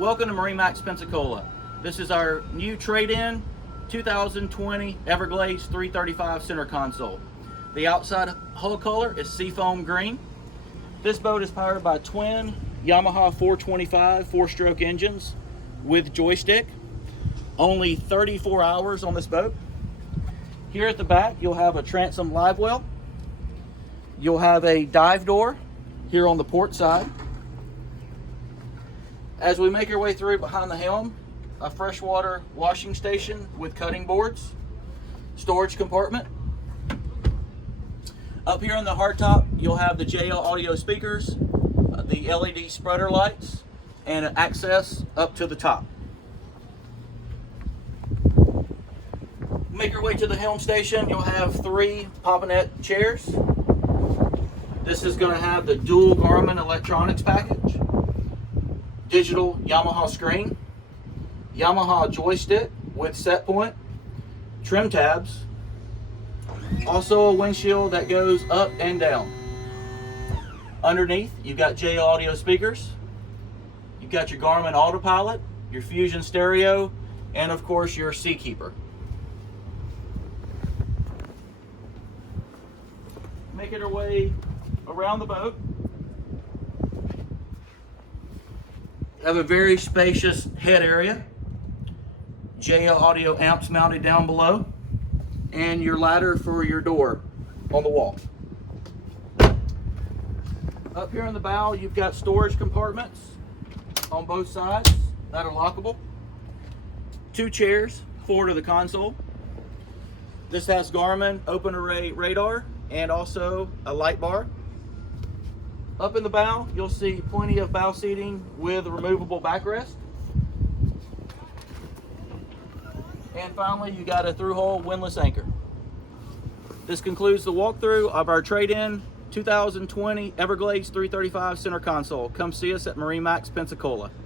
Welcome to MarineMax Pensacola. This is our new trade-in 2020 Everglades 335 center console. The outside hull color is seafoam green. This boat is powered by twin Yamaha 425 four-stroke engines with joystick. Only 34 hours on this boat. Here at the back, you'll have a transom live well. You'll have a dive door here on the port side. As we make our way through behind the helm, a freshwater washing station with cutting boards, storage compartment. Up here on the hardtop, you'll have the JL audio speakers, the LED spreader lights, and access up to the top. Make your way to the helm station, you'll have 3 poppinette chairs. This is going to have the dual Garmin electronics package, digital Yamaha screen, Yamaha joystick with set point, trim tabs, also a windshield that goes up and down. Underneath, you've got JL audio speakers, you've got your Garmin autopilot, your Fusion stereo, and of course your SeaKeeper. Making our way around the boat. Have a very spacious head area, JL audio amps mounted down below, and your ladder for your door on the wall. Up here in the bow, you've got storage compartments on both sides that are lockable. 2 chairs forward of the console. This has Garmin open array radar and also a Lightbar. Up in the bow, you'll see plenty of bow seating with a removable backrest. And finally, you got a through-hole windlass anchor. This concludes the walkthrough of our trade-in 2020 Everglades 335 center console. Come see us at MarineMax Pensacola.